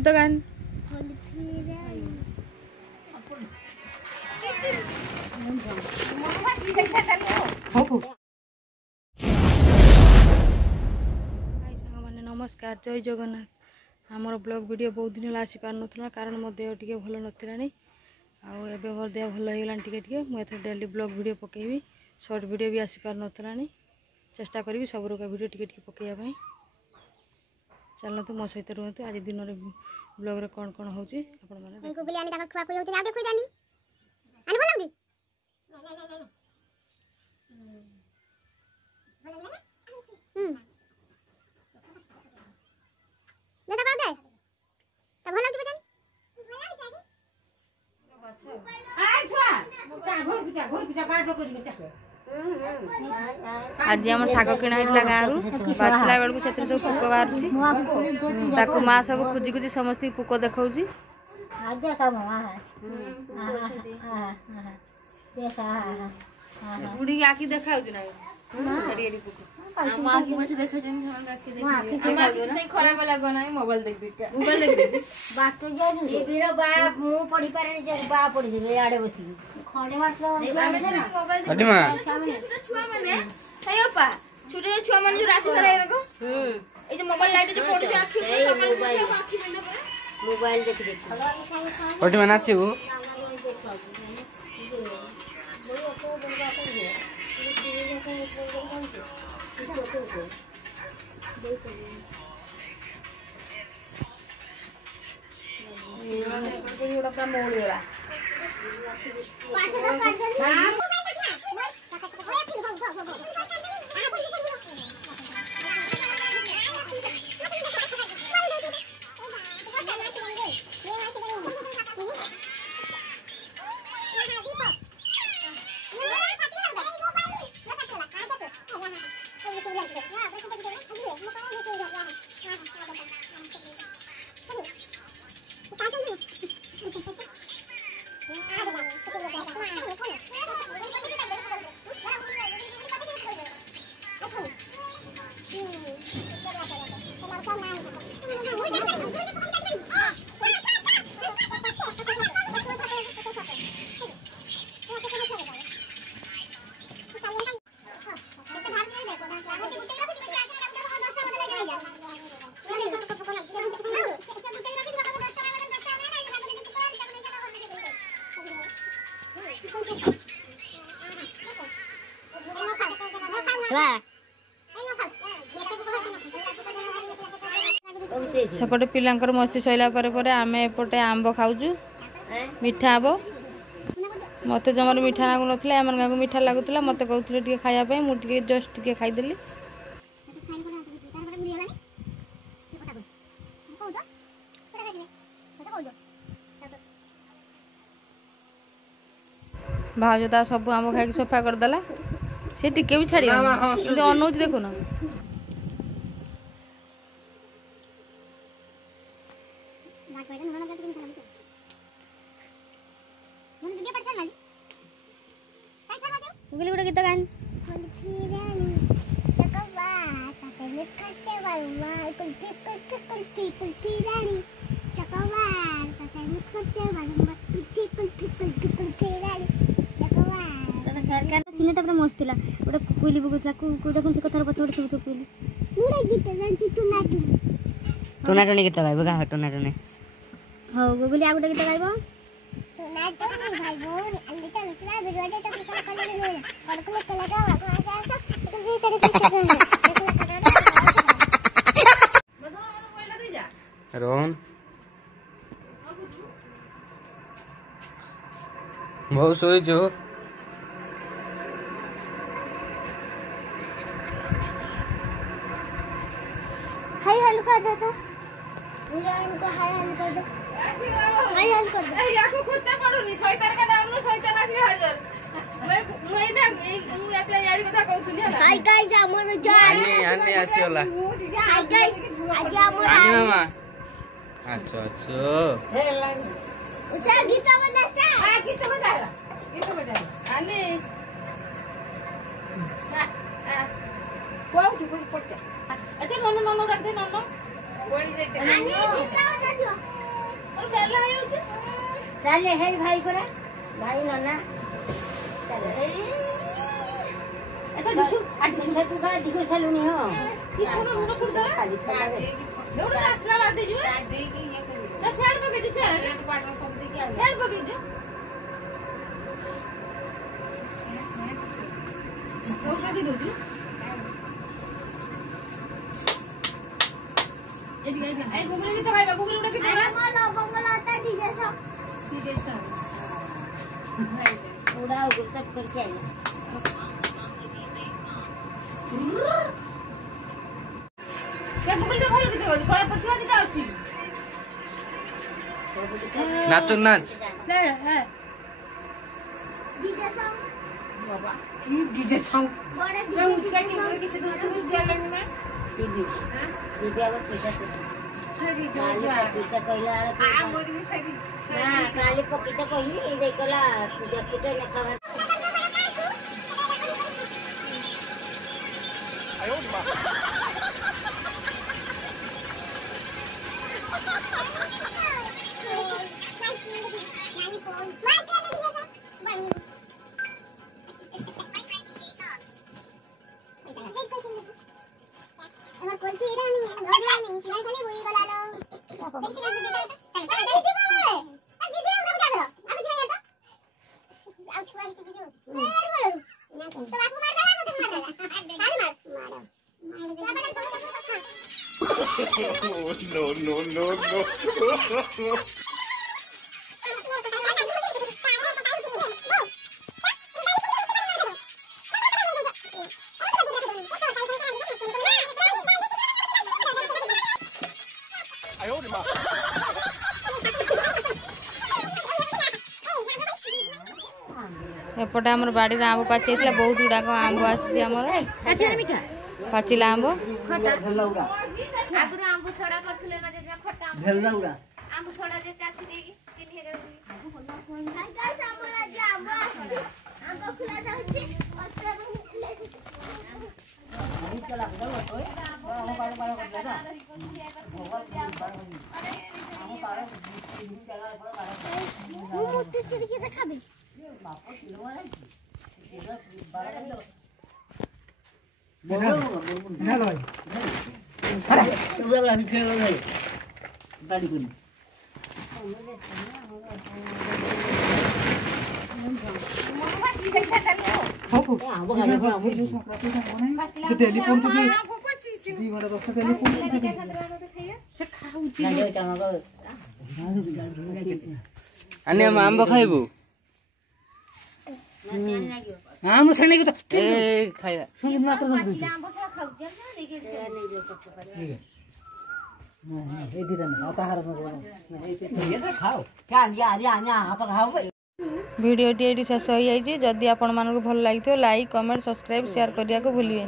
गीत गान नमस्कार जय जगन्नाथ आमर ब्लॉग वीडियो बहुत दिन आसी पार ना कारण मो देह टी भल नानी आबे मोर देह भल होगा टे मुझे डेली ब्लॉग वीडियो पकेबी शॉर्ट वीडियो भी आसी पार नानी चेष्टा करी सब रोक वीडियो टिके पकेवाई चलते मो सहित रुहतु आज दिन में ब्लॉग रे कौन कौन हो आज आम शाग किणा होता गाँव बाछला बेलू से सब पुक बाहर माँ सब खोजी खोजी समस्त पुक देखा बुढ़ी आखि देखा खराब लगना मोबाइल देख पढ़ी पारे बा पढ़ी आड़े बस छोटे छुआ मान जो रात सारा ये जो मोबाइल लाइट जो पड़े मोबाइल देख प्रतिमा नाचू सेपटे पिलांकर मस्ती सैला परे आम एपटे आंब खाऊचु मीठा आंब मत जमार मीठा लागू ना एम मीठा लगुला मत कहते खायापी मुझे जस्ट टे खाईदेली भाज ता सब आंब खाई सफा करदेला सी टिके भी छाड़ अनौच देखुन गोटे गीत गान सीनेटा पूरा मस्त था गोटे कुली बुकुला देखुन से कथार पछे सब कुली गीत टोनाटनी गीत गाइब गाँ टोनाटनी हाँ गुगुली आ गोटे गीत गाइब रोहन बहुत सोई जो हाय हेलो कर दे तो मुझे उनको हाय हेलो कर दे हाय हेलो कर दे याको खुदते पडुनी शैतान का नाम नो शैतान आसी हाजर मैं ना मु एप्ला यारी कथा कहउछनी हाय गाइस हमर आनी आसीला हाय गाइस आज हमर आनी मामा अच्छा अच्छा उचा गीत बजा हां गीत बजा आनी कोउ ठुकुरी पड़ जा अच्छा नोनो नोनो रख दे नोनो बोली दे आनी गीत बजा दियो चले हे भाई परा भाई नन्ना चले एतो डिशु आडिशु से तू का दिखो सलुनी हो डिशु में मुंड फुट गला खाली खाली एवढं असला मार दे जुए काट दे की ये कर तो शेड बगे दे शेड पाटन सब दे के शेड बगे दे चौका की दो जू ए गुगली की तो गाइबा गुगली उड़ा की तो गाइबा बंगला आता डीजे सॉन्ग थोड़ा उगल तक करके आइए क्या गुगली तो भल की तो बड़ा पतला दिखा अछि नाचो नाच ले डीजे सॉन्ग बाबा की डीजे सॉन्ग बड़ा मैं उसका की और किसी दूसरे को दिया लेने में दीदी दीदी अब पैसा हरी जो पैसा कहला आ मोरी सरी ना काली पकी तो कहली देखला देखि तो ना खबर आयो मां no. एपटे आम बाड़ी आंब पाची बहुत गुड़ाक आंब आसी पाचिला आंब आगुर आंबु छडा करथले ना जे खट्टा आंबु छडा जे चाची देगी चिन्हि रे गाइस हमरा जे आंब आसी आंब खुला जाउची पत्ता खुले मुट्ठी चिड़की देखाबे आने हम आंब खाइबू आंब सने के तो ए खाइबा पाचिला आंबु छडा खाउ जे ना लेके वीडियो टी शेष हो जाइए जदि आपण मानक भल लगी लाइक कमेंट सब्सक्राइब शेयर करने को भूलिए।